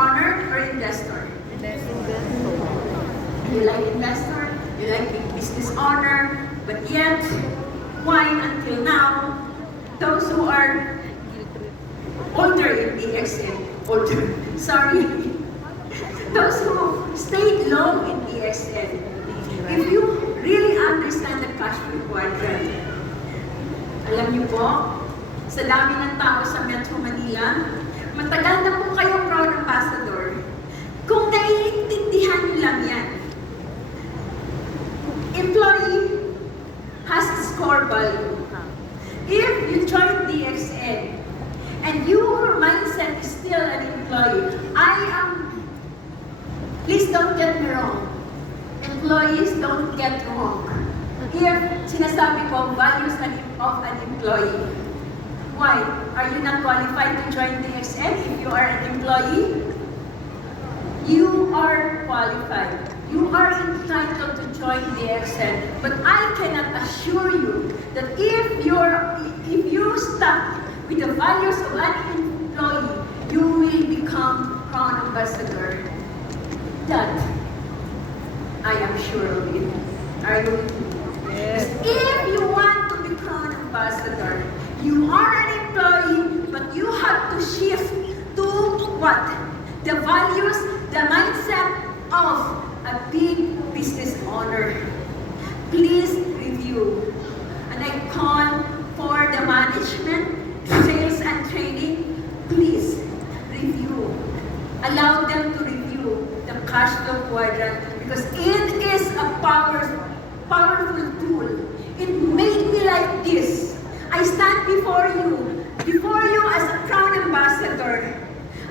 owner or investor? You like investor, you like business owner, but yet, why until now, those who are older in DXN, sorry, those who stayed long in DXN, if you really understand the cash flow quadrant, alam niyo po, sa dami ng tao sa Metro Manila, matagal na po kayong proud ambassador. Kung naiintindihan niyo lang yan, employee has score value. If you join DXN and your mindset is still an employee, please don't get me wrong. Employees don't get wrong. If sinasabi ko values of an employee, why? Are you not qualified to join DXN if you are an employee? You are qualified. You are entitled to join DXN, but I cannot assure you that if you stuck with the values of an employee, you will become Crown Ambassador. That I am sure of it. Are you? Yes. If you want to become an ambassador, you are an employee, but you have to shift to what? The values, the mindset of a big business owner. Please review. And I call for the management, sales and training, please review. Allow them to review the cash flow quadrant because it is a powerful tool. It made me like this. I stand before you as a Crown Ambassador,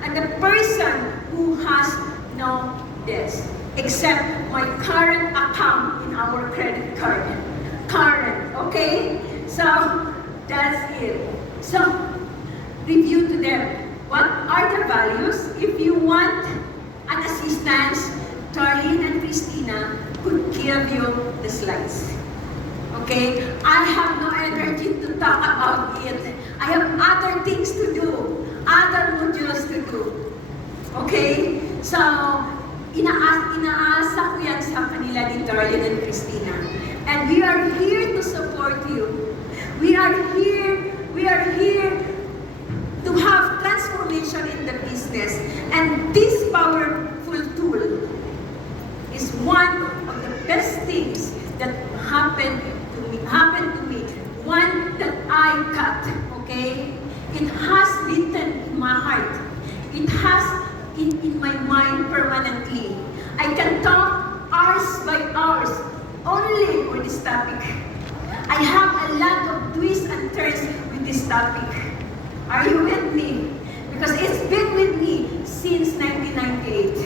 and the person who has no debts, except my current account in our credit card. Current, okay? So, that's it. So, review to them. What are the values? If you want an assistance, Darlene and Christina could give you the slides. Okay? I have no energy to talk about it. I have other things to do, other modules to do. Okay? So, inaasa ko yan sa kanila ni Darlene and Christina. And we are here to support you. We are here to have transformation in the business. And this powerful tool is one of the best things that happened to me. One that I got, okay? It has written in my heart. It has in my mind permanently. I can talk hours by hours only with this topic. I have a lot of twists and turns with this topic. Are you with me? Because it's been with me since 1998.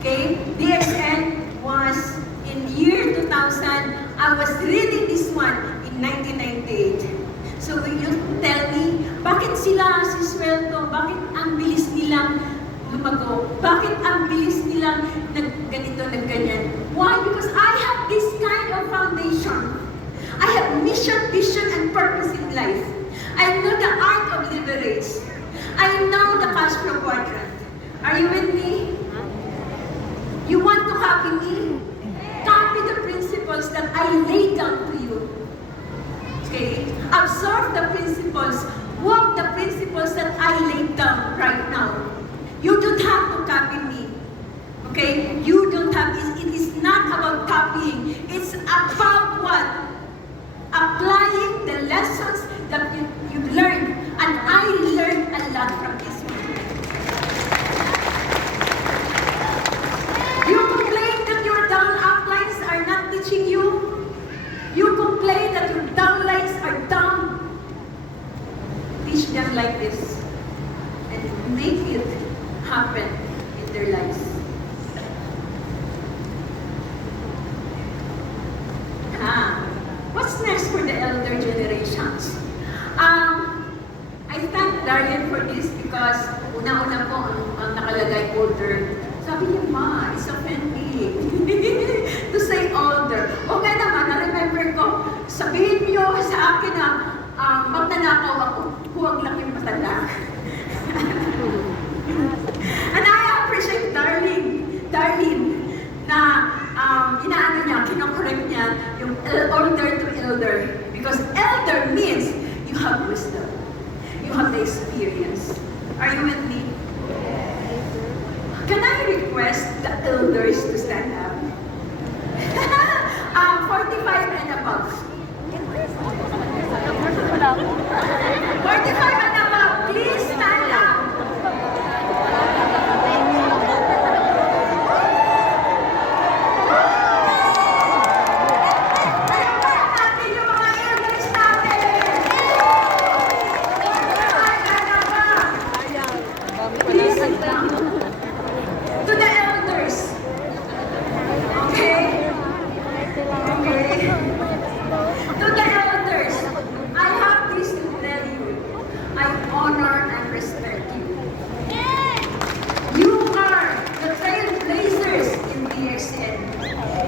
Okay? DXN was in year 2000. I was reading this one in 1998. So will you tell me, bakit sila si Sweldo, bakit ang bilis nilang lumago? Bakit ang bilis nilang ganito, ganyan? Why? Because I have this kind of foundation. I have mission, vision, and purpose in life. I know the art of leverage. I know the cash flow quadrant. Are you with me? You want to copy me? Copy the principles that I laid down to you. Okay? Absorb the principles. Walk the principles that I laid down right now. You don't have to copy me. Okay? You don't have, it is not about copying. It's about what? Applying the lessons that you've learned. And I learned a lot from this one. You complain that your down uplines are not teaching you. You complain that your downlines are down. Teach them like this. And make it happen in their lives. What's next for the elder generations? I thank Darlene for this because una-una po ang nakalagay older. Sabi niya, Ma, it's offending to say older. Okay naman, na-remember ko, sabihin niyo sa akin na magnanakaw ako, huwag lang yung matanda. And I request the elders to stand up. 45 and above. 45 and above, please stand up. Palakpakan natin yung mga elders natin. 45 and above. Please sit down. To the elders. Okay? Okay. To the elders, I have this to tell you. I honor and respect you. You are the trailblazers in DXN.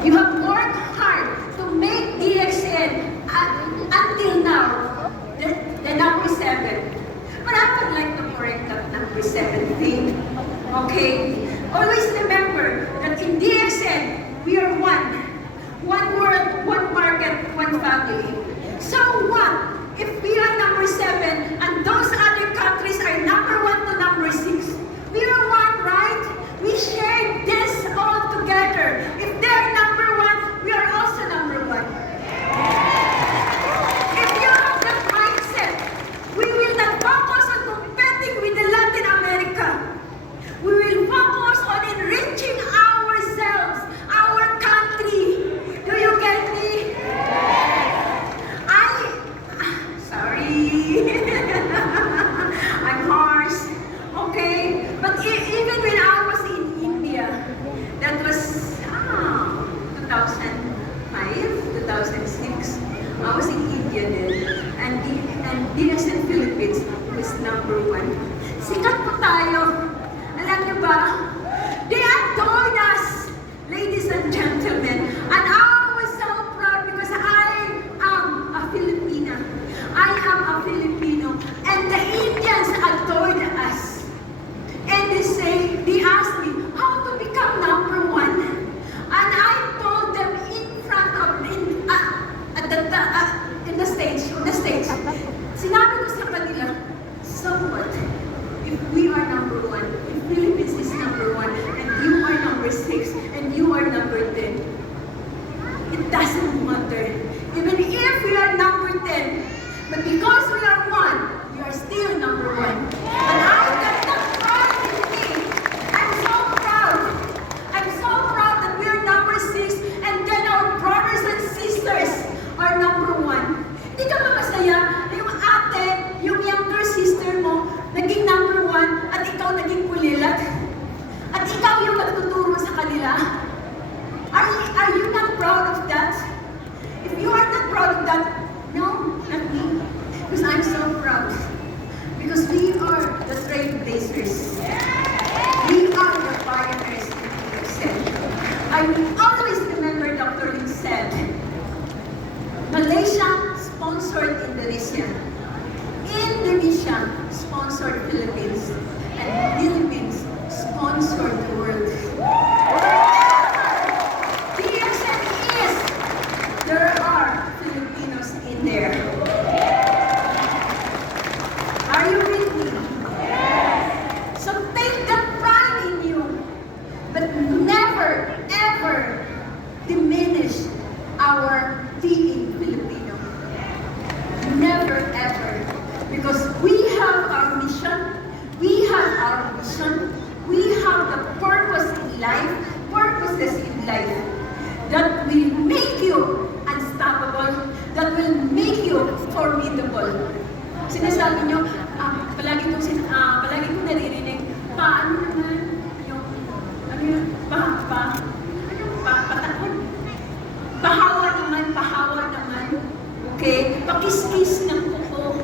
You have worked hard to make DXN until now the number 7. But I would like to correct that number 7 thing. Okay? Always remember that in DXN, we are one. One world, one market, one family. So what if we are number 7 and those other countries are number 1 to number 6? We are one, right? We share this all together. If they are number 1, we are also number 1. If you have that mindset, we will not focus on competing with the Latin America. We will focus on enriching ourselves, our country. Do you get me? Sorry. I'm harsh. Okay? But even when I was in India, that was 2005, 2006, I was in India then. And DXN Philippines was number 1. Sikat po tayo. Alam niyo ba? They adored us, ladies and gentlemen. And I was so proud because I am a Filipina. I am a Filipino. And the Indians adored us. And they asked me, how to become number 1? And I told them in front of, in the stage, sinabi ko sa kanila, so what? If we are number 1, if Philippines is number 1, and you are number 6, and you are number 10, it doesn't matter. Even if we are number 10, but because we are 1, you are still number 1. And I got that pride in me. I'm so proud. I'm so proud that we are number 6, and then our brothers and sisters are number 1. Hindi ka ba masaya? Yung ate, yung younger sister mo, naging number 1, at ikaw naging kulilat? At ikaw yung magtuturo sa kanila? Are you not proud of that? If you are not proud of that, no, not me. Because I'm so proud. Because we are the trailblazers. We are the pioneers in DXN. I will always remember Dr. Ling said, Malaysia sponsored Indonesia. Indonesia sponsored Philippines. And Philippines sponsored the world. DXN is, there are Filipinos in there. Are you with me? Yes. So take that pride in you, but never, ever diminish our being Filipino. Never, ever. Because we have our mission, we have our vision, we have the purpose in life, purposes in life, that will make you unstoppable, that will make you formidable. Sinasabi nyo, palagi kong naririnig, paano naman yung, ano yun, patakot. Pahawa naman, okay? Pakiskis ng kuko.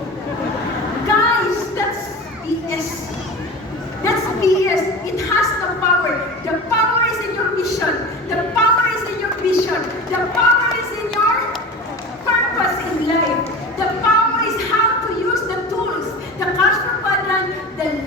Guys, that's BS. That's BS. It has the power. The power is in your mission. The power is in your vision. The power is in your purpose in life. The power is how to use the tools, the Castro Quadrant, the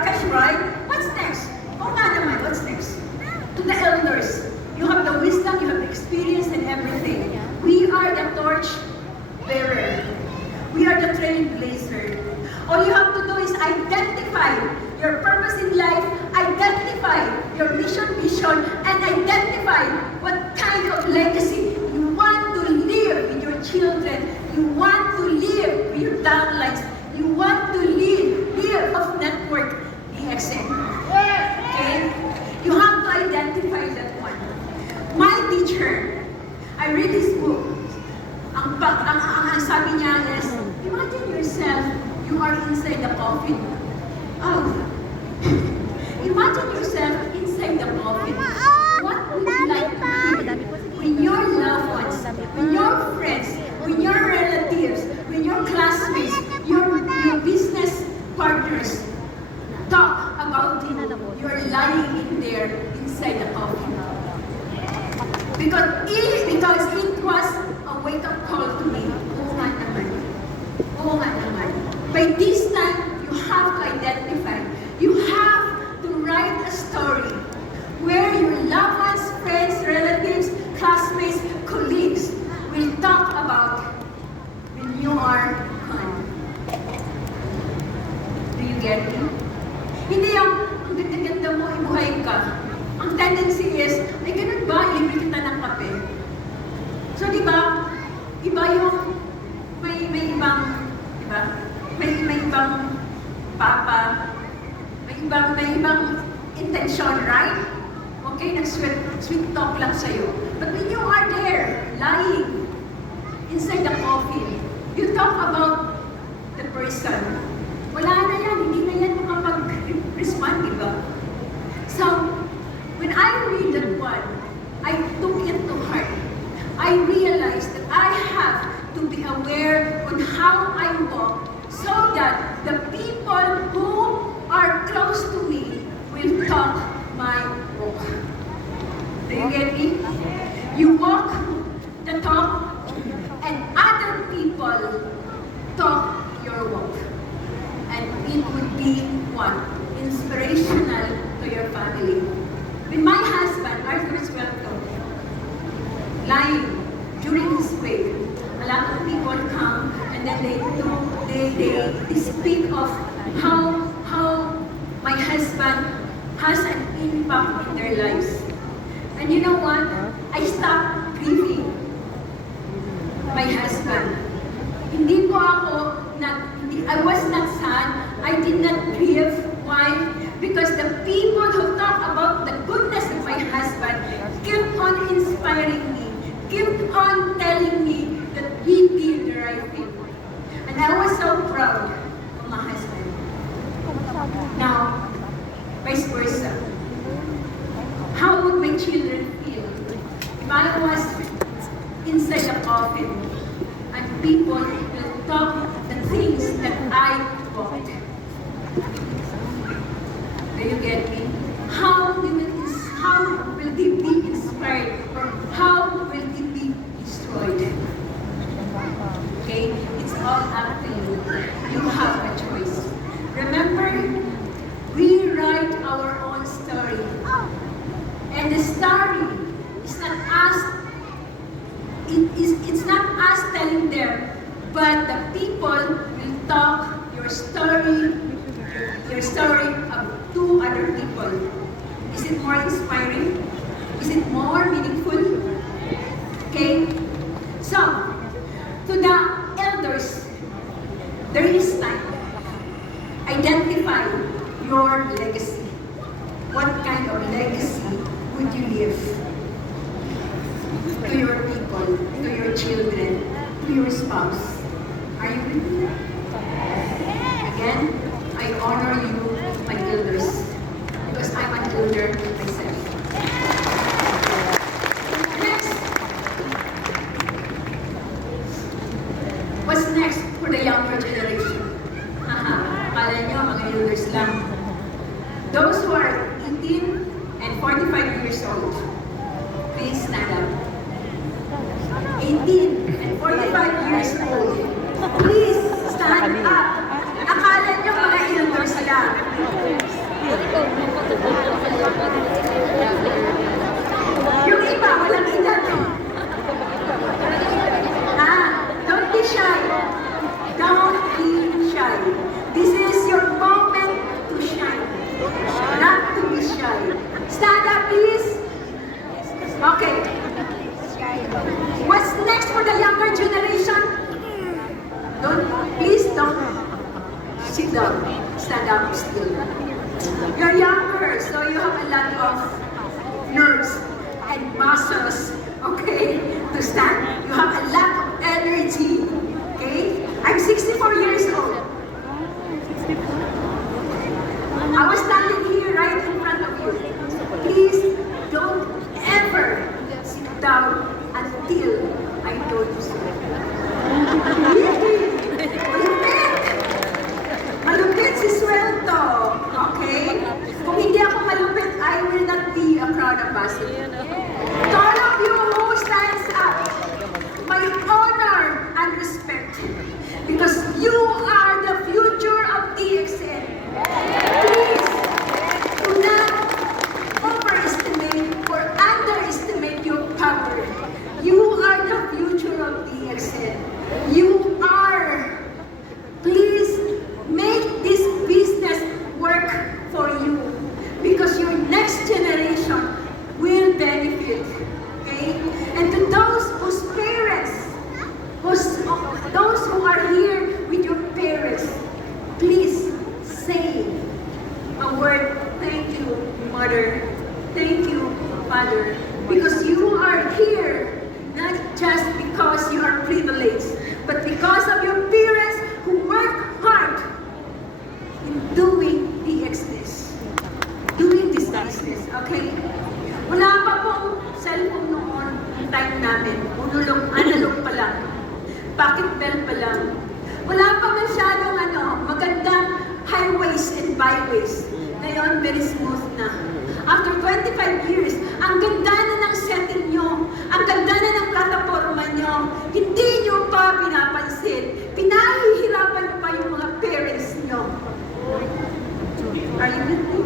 patriarchal, right? What's next? Oh nga naman, what's next? To the elders, you have the wisdom, you have the experience and everything. We are the torch bearer. We are the trailblazer. All you have to do is identify your purpose in life, identify your mission, vision, and identify what kind of legacy you want to leave with your children. You want to live with your downlines. You want to live of network DXN. Okay? You have to identify that one. My teacher, I read this book. Ang sabi niya is, imagine yourself, you are inside the coffin. Oh. Imagine yourself inside the coffin. What would you like to be when your loved ones, when your friends, when your relatives, when your classmates, your business partners talk about you, you're lying in there inside the coffin. Because it was a wake-up call to me. Oo nga naman. Oo nga naman. By this time, you have to identify. You have to write a story where your loved ones, friends, relatives, classmates, colleagues will talk about when you are gone. Do you get me? Hindi yung ang ganda-ganda mo, ibuhay ka. Ang tendency is, ay ganun ba, libre kita ng kape? So, di ba, iba yung, may ibang, di ba? May ibang papa, may ibang intention, right? Okay, nag-sweet talk lang sa'yo. But when you are there, lying inside the coffin, you talk about the person. Wala na yan, hindi na yan makapag-respond, di ba? So, when I read that one, I took it to heart. I realized that I have to be aware on how I walk so that the people who are close to me will talk my walk. Do you get me? You walk the talk and other people talk your walk. And it would be what? Inspirational to your family. When my husband, Arthur Swelto, lying during his wake, a lot of people come and then they speak of how my husband has an impact in their lives. And you know what? I stopped grieving my husband. Hindi po ako I was not sad. I did not grieve. Why? Because the people who talk about the goodness of my husband kept on inspiring me, kept on telling me that he did the right thing. And I was so proud of my husband. Now, vice versa. How would my children feel if I was inside the coffin and people will talk the things that I walked? Do you get me? How will they be inspired or how will they be destroyed? Okay? It's all up to you. You have a choice. Remember, we write our own story. And the story is not us, it's not us telling them, but the people will talk your story to other people. Is it more inspiring? Is it more meaningful? Okay? So, to the elders, there is time. Identify your legacy. What kind of legacy would you leave to your people, to your children, to your spouse? Are you with me? Again, I honor you, my elders, because I'm an elder myself. Next. What's next for the younger generation? Akala nyo, mga elders lang. Those who are 18 and 45 years old, please stand up. 18 and 45 years old, please stand up. Akala nyo mga elders lang. siya. Yung iba, walang edad eh. Don't be shy. Don't be shy. This is your moment to shine. Not to be shy. Stand up, please. Okay. What's next for the younger generation? Please don't sit down. Stand up still. You're younger, so you have a lot of nerves and muscles, okay, to stand. You have a lot of energy, okay? I'm 64 years old. I was standing here right in front of you. Please don't ever sit down until I told you so. Malupit! Malupit si Sweldo, okay? Kung hindi ako malupit, I will not be a proud ambassador. To all of you who stands up, my honor and respect, because you are the future of DXN. Please do not overestimate or underestimate your power. You are the future of DXN. You are. Please make this business work for you because your next generation will benefit. Okay? And to those whose parents, those who are here with your parents, please say a word, thank you, Mother, thank you, Father, because you are here not just because you are privileged, but because of your parents who work hard in doing this business, okay? Wala pa pong cellphone noon, yung time namin, analog pa lang, pocket bell pa lang. Wala pa masyadong magandang highways and byways. Ngayon, very smooth na. After 25 years, ang ganda na ng setting nyo, ang ganda na ng plataforma nyo, hindi nyo pa pinapansin. Pinahihirapan nyo pa yung mga parents nyo. Are you with me?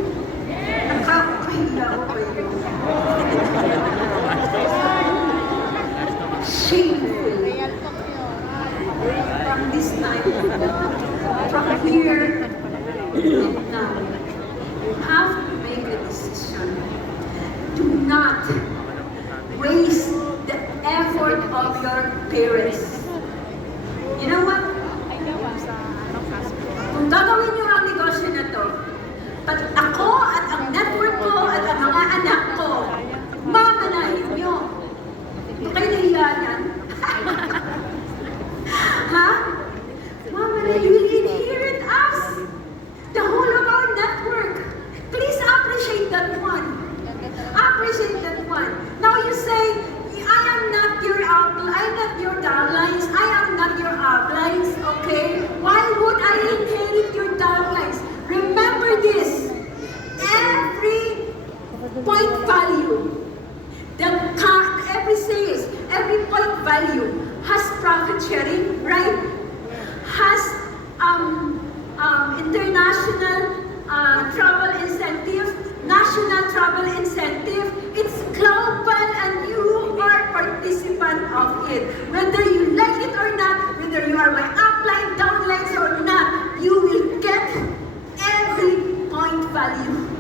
Nakakahiya ko kayo. Shameful. From this time, from here and now, you have to make a decision. Do not waste the effort of your parents. You know what? Kung gagawin niyo ang negosyo na to, pag ako at ang network ko at ang mga anak ko, mamanahin niyo. Kayo nahiya yan? Ha? Mamanahin, you will inherit us. The whole of our network. Please appreciate that one. Appreciate that one. Now you say, I am not your downlines. I am not your uplines, okay? Why would I inherit your downlines? Remember this. Every point value, every sales, every point value has profit sharing, right? Has international travel incentive, national travel incentive. It's global and you are participant of it. Whether you like it or not, whether you are my upline, downlines or not, you will get every point value.